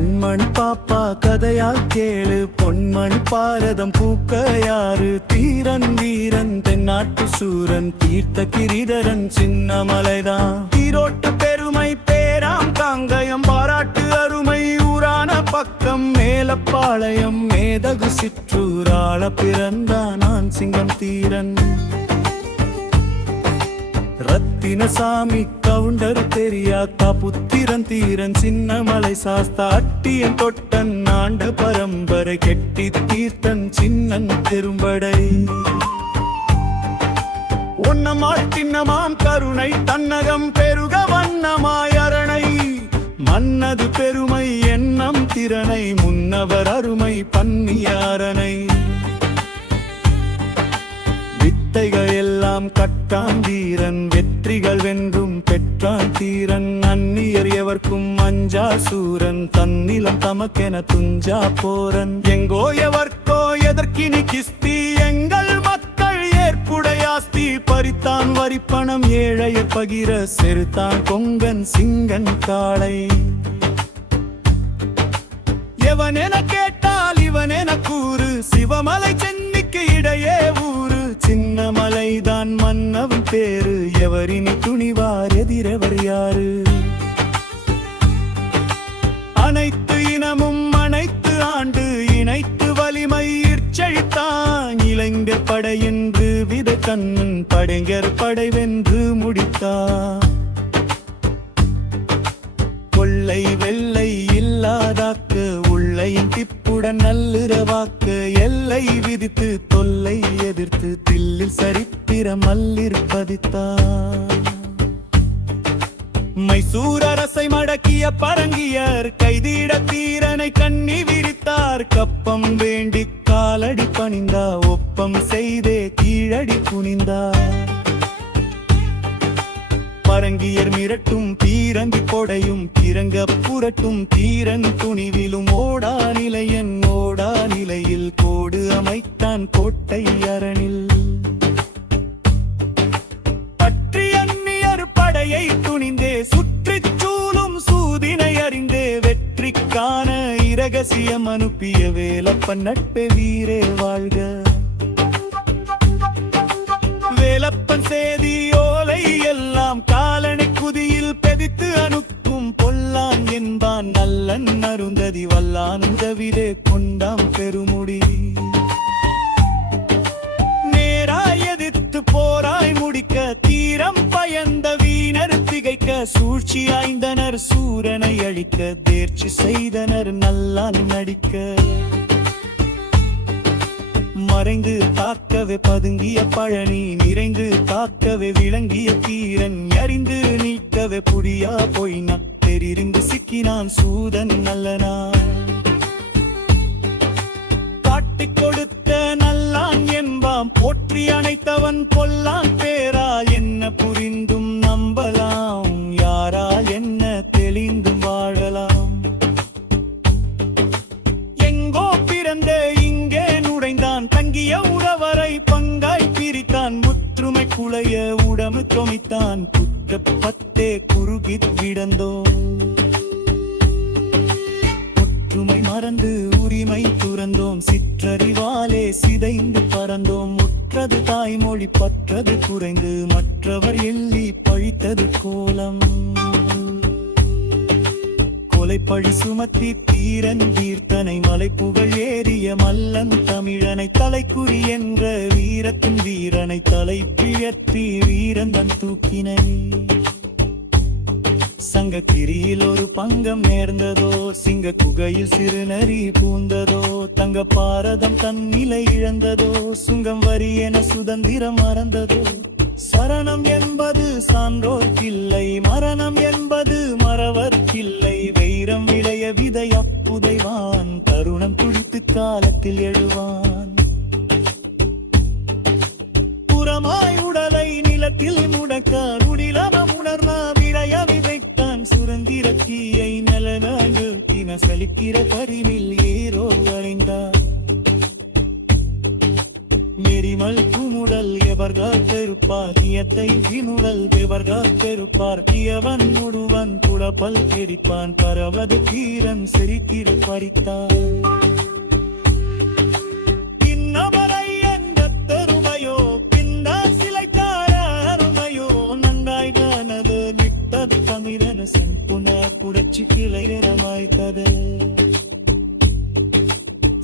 கண்மணி பாப்பா கதையா கேளு, பொன்மணி பாரதம் பூக்க யாரு? தீரன் வீரன் தென்னாட்டு சூரன், தீர்த்த கிரீதரன் சின்னமலைதான். ஈரோட்டு பெருமை பேராம் காங்கயம், பாராட்டு அருமை ஊரான பக்கம் மேலப்பாளையம், மேதகு சிற்றூராள பிறந்தான் நான் சிங்கம் தீரன். ரத்தினசாமி கவுண்டர் தெரியாத்தா, புத்திரன் தீரன் சின்னமலை சாஸ்தா, அட்டியன் தொட்டன் ஆண்ட பரம்பரை, கெட்டி தீர்த்தன் சின்னன் பெரும்படை. ஒன்னமாள் தின்னமாம் கருணை, தன்னகம் பெருக வண்ணமாய் அரணை, மன்னது பெருமை எண்ணம் திறனை, முன்னவர் அருமை பன்னிய அரணை. வித்தைகள் எல்லாம் கட்டான் தீரன், வெற்றிகள் வென்றும் பெற்றான் தீரன். அந்நியர் எவர்க்கும் அஞ்சா சூரன், தன்னிலம் தமக்கென துஞ்சா போரன். எங்கோ எவர்க்கோ எதற்கினி கிஸ்தி, எங்கள் மக்கள் ஏற்புடையாஸ்தி. பறித்தான் வரிப்பணம் ஏழையர் பகிர, செருத்தான் கொங்கன் சிங்கன் காளை. எவனென கேட்டால் இவனென கூறு, சிவமலை சென்னிக்கு இடையே ஊரு. சின்னமலைதான் மன்னவன் பேரு, எவரினி துணிவார் எதிரவர் யாரு? அனைத்து இனமும் அனைத்து ஆண்டு இணைத்து வலிமை இற்செழித்தான். இளைஞர் படையென்று வித கண்ணன், படைஞர் படை வென்று முடித்தான். கொள்ளை வெள்ளை இல்லாதாக்க, உள்ளையின் திப்புடன் நல்லுறவாக்க, எல்லை விதித்து தொல்லை எதிர்த்து தில்லில் சரித்திரம் மல்லிருப்பதித்தான். மைசூர் அரசை மடக்கிய பரங்கியர், கைதிட தீரனை கண்ணி விரித்தார். கப்பம் வேண்டி காலடி பணிந்தா, ஒப்பம் செய்தே கீழடி குனிந்தார். பரங்கியர் மிரட்டும் பீரங்கி கொடையும், பிறங்க புரட்டும் தீரன் துணிவிலும். ஓடா நிலையன் ஓடா நிலையில், கோடு அமைத்தான் கோட்டை அரணில். பற்றி அந்நியர் படையை துணிந்தே, சுற்றிச் சூழும் சூதினை அறிந்தே, வெற்றிக்கான இரகசியம் அனுப்பிய வேலப்பன் நட்பே வீரே வாழ்க. வேலப்பன் சேதி ஓலை எல்லாம் காலனை குதியில் பெதித்து அனுப்பும். பொல்லான் என்பான் நல்லன் அருந்ததி, வல்லான் தவிரே கொண்டாம் பெருமுடி. நேராய் எதிர்த்து போராய் முடிக்க, தீரம் பயந்த வீணர் திகைக்க, சூழ்ச்சி ஆய்ந்தனர் சூரனை அழிக்க, தேர்ச்சி செய்தனர் நல்லான் நடிக்க. மறைந்து தாக்கவே பதுங்கிய பழனி, நிறைந்து தாக்கவே விளங்கிய தீரன், எறிந்து நீக்கவே புரியா போயினா, தெரிந்து சிக்கினான் சூதன் நல்லனா. காட்டிக் கொடுத்த நல்லான் என்பாம், போற்றி அணைத்தவன் பொல்லான் பேரா. என்ன புரிந்தும் நம்பலாம், யாரால் என்ன தெளிந்தும் வாழலாம். எங்கோ பிறந்த இங்கே நுழைந்தான், தங்கிய உறவரை பங்காய் பிரித்தான். முற்றுமை குலைய உடம்பு தொமித்தான், குற்றப்பத்தே குறுகித் விடந்தோம். ஒற்றுமை மறந்து உரிமை துறந்தோம், சிற்றறிவாலே சிதைந்து பறந்தோம். முற்றது தாய்மொழி பற்றது குறைந்து, மற்றவர் எள்ளி பழித்தது கோலம். கொலைப்பழி சுமத்தி தீரன் தீர்த்தனை, மலை புகழ் ஏறிய மல்லன் தமிழனை, தலைக்குறி என்ற வீரத்தின் வீரனை, தலை பிழற்றி வீரந்தன் தூக்கினை. சங்கக்கிரியில் ஒரு பங்கம் நேர்ந்ததோ, சிங்க குகையில் சிறுநரி பூந்ததோ, தங்க பாரதம் தன் நிலை இழந்ததோ, சுங்கம் வரி என சுதந்திரம் மறந்ததோ. சரணம் என்பது சான்றோர் கில்லை, மரணம் என்பது மறவர் கில்லை. வைரம் விளைய விதை அப்புதைவான், தருணம் துடித்து காலத்தில் எழுவான். புறமாய் உடலை நிலத்தில் முடக்க, உடிலமம் உணர்வா விளைய விதைத்தான். சுரந்திர தீயை நலனாண்டு தின சலிக்கிற பரிவில் ஏறோ வரைந்தார். நெறிமல் குமுடல் எவ தேவர்கள் பெருப்பார் இயத்தை வினுடல் தேவர்கள் பெருப்பார் கியவன் முடுவன் குடப்பல் பிடிப்பான் பரவது தீரன் செறித்திரு பறித்தான் இன்னவரை எந்த பெருமையோ பின்னா சிலைக்கார அருமையோ நங்காய்தானது நிட்டது பங்கிரன செம்புன குடச்சி கிளைரமாய்த்தது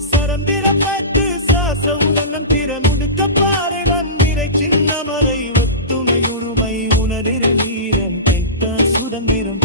சரந்திரப்பட்டு சாசவுடன் திறமுடுக்க பாறைடன் நிறை சின்னமரை ஒத்துமை உரிமை உணரிற நீரன் கைத்த சுதந்திரம்